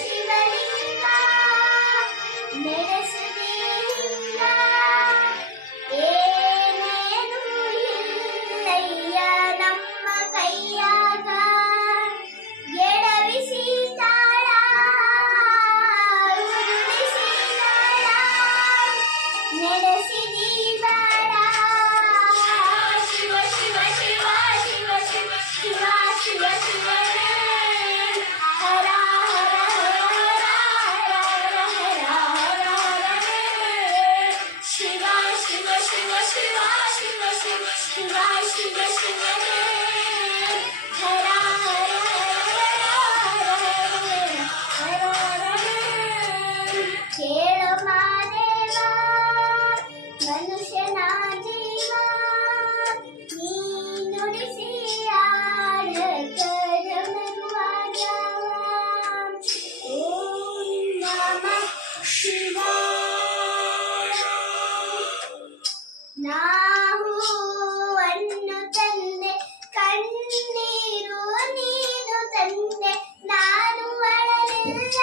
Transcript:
ಶಿವಲಿಂಗ ನಡೆಸುತ್ತೀಂಗ ಏನೇನು ಇಲ್ಲಯ್ಯ ನಮ್ಮ ಕೈಯಾಗ ಎಡವಿಸಿ ತಾಳ ಉರುಳಿಸಿ ನಾಳ ನಡೆಸಿದಿ ಬಾಳ ಶಿವ ಶಿವ ಶಿವ ಶಿವ ಶಿವ ಶಿವ ಶಿವ ಶಿವನೇ ಹರ ಹರ ಹರ ಹರ ಹರ ಹರ ಹರನೇ ಶಿವ ಶಿವ ಶಿವ ಶಿವ ಶಿವ ಶಿವ ಶಿವ ಶಿವ ಶಿವನೇ ಹರ ಹರ ಹರ ಹರ ಹರ ಹರನೇ ಕೇಳೋ ಮಾದೇವ ಮನುಷ್ಯನ ಜೀವ ನೀ ನುಡಿಸಿ ಆಡಕ ಜಮರುವಾಗ್ಯಾವ ಓಂ ನಮಃ ಶಿವಾಯ ನಾಹುವನ್ನು ತಂದೆ ಕಣ್ಣೀರು ನೀನು ತಂದೆ ನಾನು ಅಳಲಿಲ್ಲ